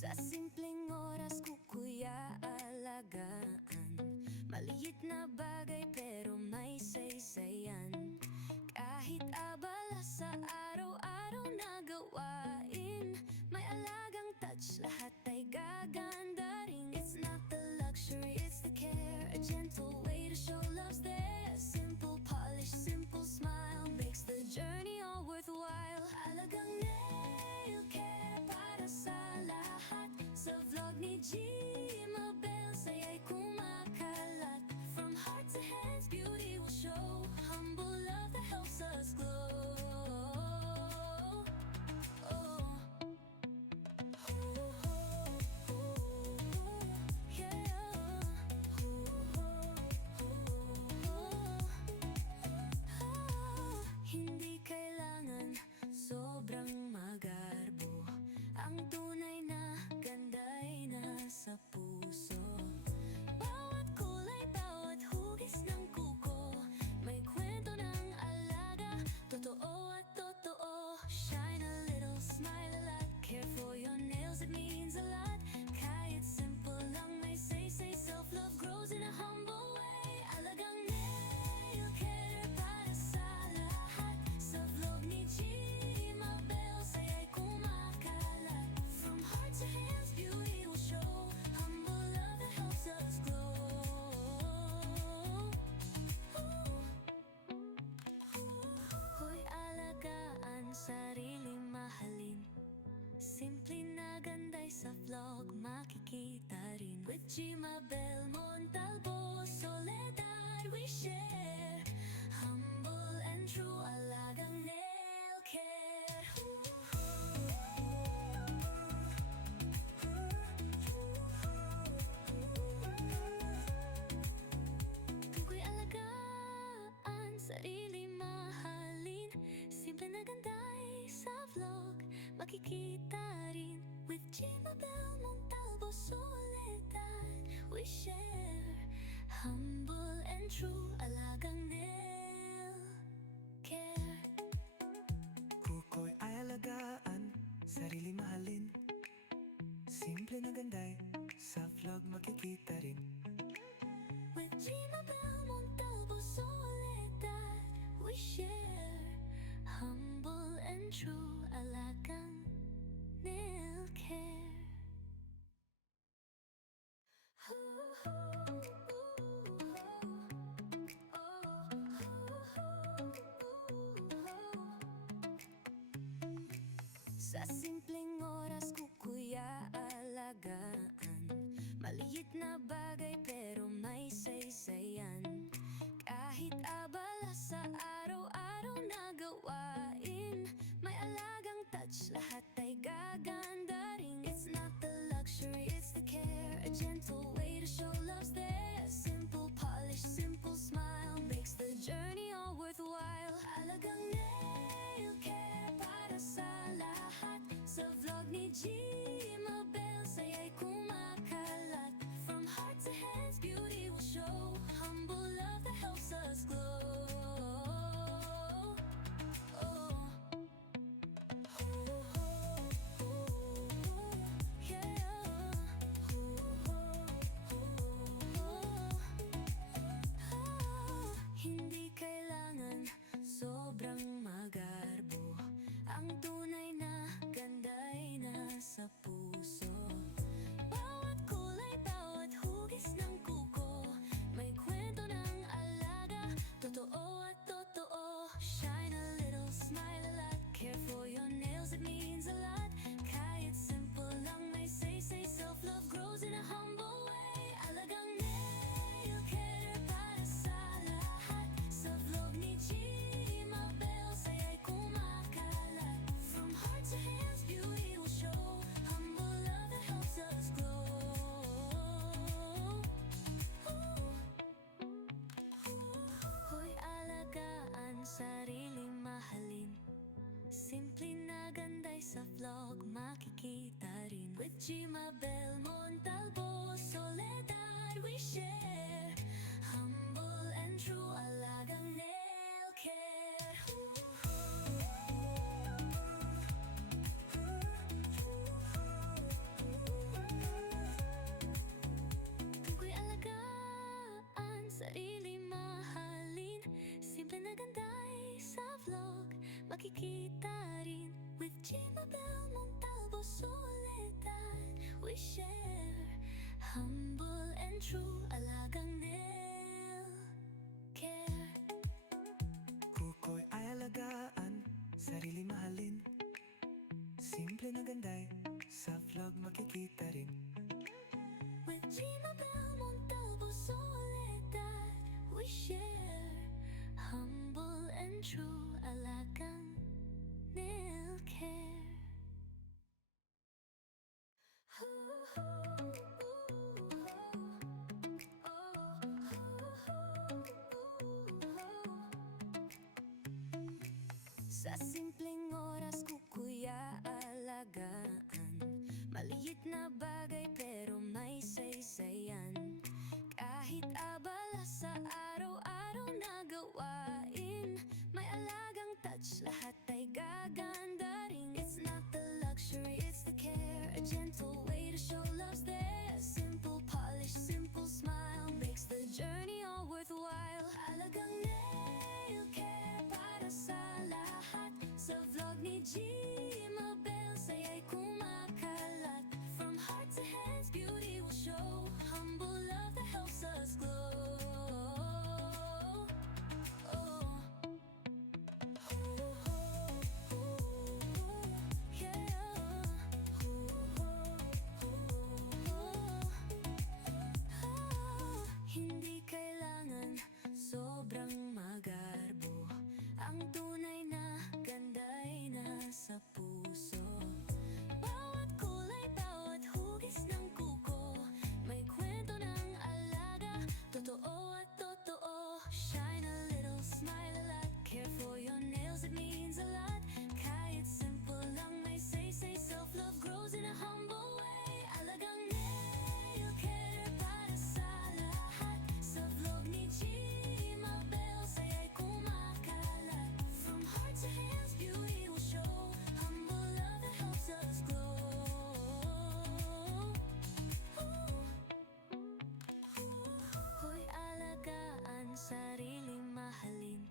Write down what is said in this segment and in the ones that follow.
Sa simpleng oras ko kuya alagaan maliit na bagay pero may saysayan. Kahit abala sa araw-araw na gawain, may alagang touch, lahat ay gaganda rin. It's not the luxury, it's the care, a gentle way to show love's there. Simple polish, simple smile makes the journey all worthwhile. Alagang nail care para sa lahat. Sa vlog ni G Mabel, saya'y kumakalat. From heart to hands, beauty will show. Humble love that helps us glow. Hindi kailangan sobrang magarbo, ang tunay na ganda ay nasa puso. Bawat kulay, bawat hugis ng kuko, may kwento ng alaga, totoo at totoo. Shine a little, smile a lot, care for your nails, it means a lot. Kahit simple lang may say, self-love grows in a humble way. Alagang nail care para sa lahat. Sa vlog ni G Mabel, saya'y kumakalat. From heart to hands, beauty will show. Humble love that helps us glow. Hoy, alagaan, sariling mahalin. Simple na ganda'y sa vlog makikita rin. With G Mabel Montalvo, Soledad we share. Humble and true, alagang nail care. Tukoy alagaan, sarili mahalin. Simple na ganda'y sa vlog makikita rin. With G Mabel Montalvo, Soledad we share. Humble and true, alagang nail care. Kuko'y ay alagaan, sarili mahalin. Simple na ganda'y sa vlog makikita rin. With G Mabel Montalvo, Soledad we share. Humble and true, alagang nail care. Sa simpleng oras ko kuya alagaan maliit na bagay pero may saysayan. Kahit abala sa araw-araw na gawain, may alagang touch, lahat ay gaganda rin. It's not the luxury, it's the care, a gentle way to show love's there. Simple polish, simple smile makes the journey all worthwhile. Alagang nail care para sa lahat. Sa vlog ni G Mabel, saya'y kumakalat. From heart to hands, beauty will show. Humble love that helps us glow. Hindi kailangan sobrang magarbo, ang tunay na ganda ay nasa puso. Bawat kulay, bawat hugis ng kuko, may kwento ng alaga, totoo at totoo. Shine a little, smile a lot, care for your nails, it means a lot. Kahit simple lang may say, self-love grows in a humble way. Alagang nail care para sa lahat. Sa vlog ni G Mabel, saya'y kumakalat. From heart to hands, beauty will show. Humble love that helps us glow. Hoy, alagaan, sariling mahalin. Simple na ganda'y sa vlog makikita rin. With G Mabel Montalvo, Soledad we share. Humble and true, alagang nail care. ganday sa vlog makikita rin. With Gmabel Montalvo Soledad, we share humble and true alagang nail care. Kuko'y ay alagaan, sarili mahalin. Simple na ganday, sa vlog makikita rin. With Gmabel Montalvo Soledad, we share humble and true alagang nail care. Sa simpleng oras ko kuya alagaan, maliit na bagay pero may saysayan. Kahit abala sa araw-araw na gawain, may alagang touch, lahat ay gaganda rin. It's not the luxury, it's the care, a gentle way to show love's there. Simple polish, simple smile makes the journey all worthwhile. Alagang nail care para sa lahat, sa vlog ni Gmabel saya'y kumakalat. From heart to hands, beauty will show, humble love that helps us glow. Hindi kailangan sobrang magarbo, ang tunay na ganda'y nasa puso. Bawat kulay, bawat hugis ng kuko, may kwento ng alaga, totoo at totoo. Shine a little, smile a lot, care for your nails, it means a lot. Kahit simple lang may say, self-love grows in a humble way. Alagang nail care para sa lahat, sa vlog ni Gmabel saya'y kumakalat. From heart to hands, beauty will show, humble love that helps us glow. Hoy alagaan, sarili mahalin.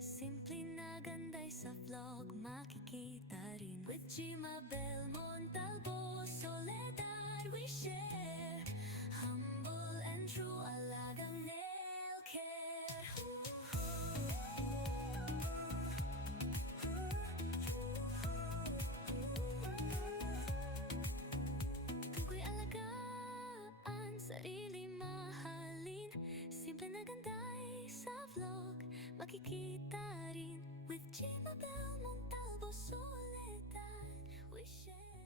Simple na ganday sa vlog makikita rin. With Gmabel Montalvo Soledad, we share humble and true alagang nail care. Tukoy alagaan, sarili mahalin. Simple na ganday sa vlog makikita rin. With Gmabel Montalvo Soledad, we share